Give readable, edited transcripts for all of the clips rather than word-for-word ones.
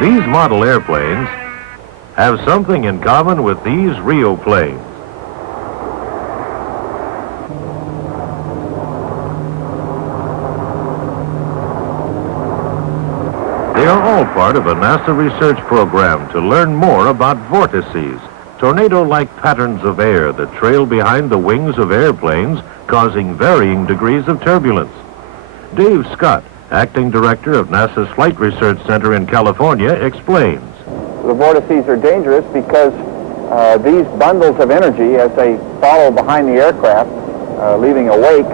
These model airplanes have something in common with these Rio planes. They are all part of a NASA research program to learn more about vortices, tornado-like patterns of air that trail behind the wings of airplanes, causing varying degrees of turbulence. Dave Scott, acting director of NASA's Flight Research Center in California, explains. The vortices are dangerous because these bundles of energy, as they follow behind the aircraft, leaving a wake,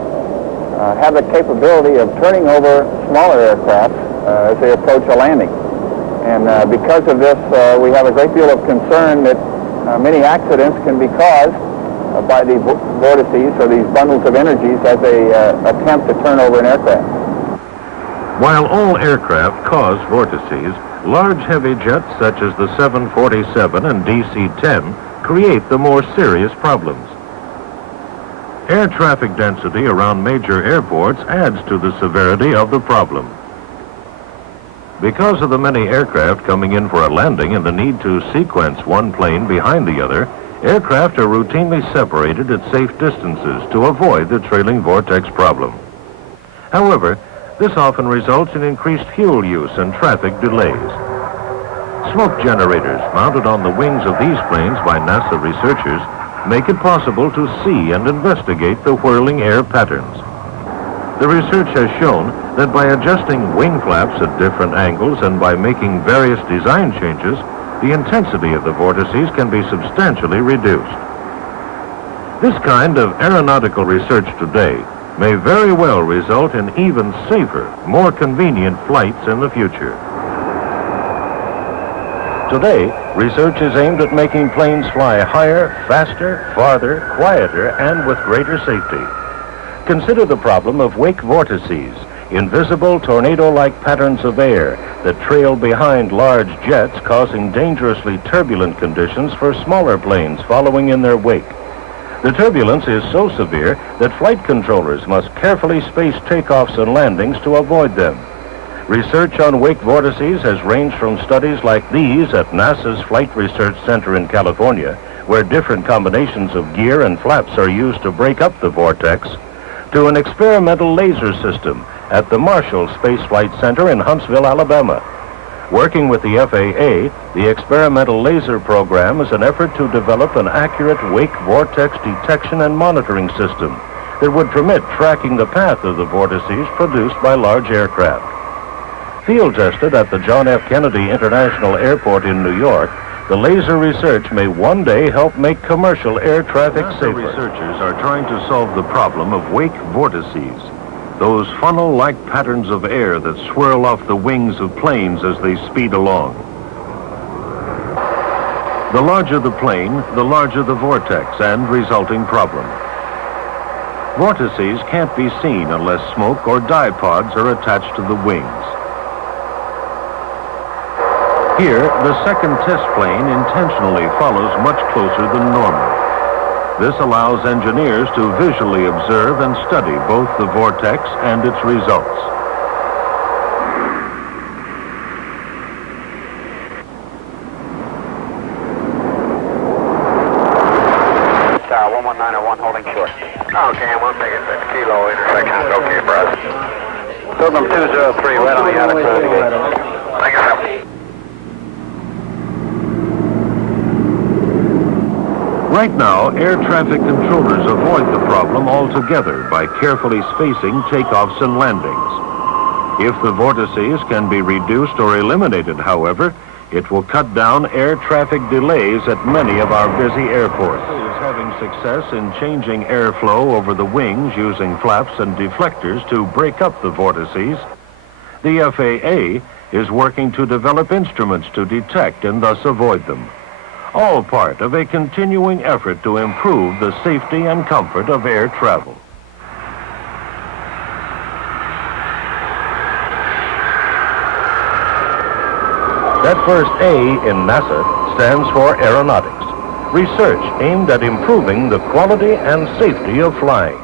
have the capability of turning over smaller aircraft as they approach a landing. And because of this, we have a great deal of concern that many accidents can be caused by the vortices or these bundles of energies as they attempt to turn over an aircraft. While all aircraft cause vortices, large heavy jets such as the 747 and DC-10 create the more serious problems. Air traffic density around major airports adds to the severity of the problem. Because of the many aircraft coming in for a landing and the need to sequence one plane behind the other, aircraft are routinely separated at safe distances to avoid the trailing vortex problem. However, this often results in increased fuel use and traffic delays. Smoke generators mounted on the wings of these planes by NASA researchers make it possible to see and investigate the whirling air patterns. The research has shown that by adjusting wing flaps at different angles and by making various design changes, the intensity of the vortices can be substantially reduced. This kind of aeronautical research today may very well result in even safer, more convenient flights in the future. Today, research is aimed at making planes fly higher, faster, farther, quieter, and with greater safety. Consider the problem of wake vortices, invisible tornado-like patterns of air that trail behind large jets, causing dangerously turbulent conditions for smaller planes following in their wake. The turbulence is so severe that flight controllers must carefully space takeoffs and landings to avoid them. Research on wake vortices has ranged from studies like these at NASA's Flight Research Center in California, where different combinations of gear and flaps are used to break up the vortex, to an experimental laser system at the Marshall Space Flight Center in Huntsville, Alabama. Working with the FAA, the experimental laser program is an effort to develop an accurate wake vortex detection and monitoring system that would permit tracking the path of the vortices produced by large aircraft. Field tested at the John F. Kennedy International Airport in New York, the laser research may one day help make commercial air traffic safer. Researchers are trying to solve the problem of wake vortices, those funnel-like patterns of air that swirl off the wings of planes as they speed along. The larger the plane, the larger the vortex and resulting problem. Vortices can't be seen unless smoke or dye pods are attached to the wings. Here, the second test plane intentionally follows much closer than normal. This allows engineers to visually observe and study both the vortex and its results. Tower 11901 holding short. Okay, 1 kilo intersection is okay for us. Pilgrim 203, right on the outer cruise gate. Thank you, sir. Right now, air traffic controllers avoid the problem altogether by carefully spacing takeoffs and landings. If the vortices can be reduced or eliminated, however, it will cut down air traffic delays at many of our busy airports. Is having success in changing airflow over the wings using flaps and deflectors to break up the vortices. The FAA is working to develop instruments to detect and thus avoid them. All part of a continuing effort to improve the safety and comfort of air travel. That first A in NASA stands for aeronautics, research aimed at improving the quality and safety of flying.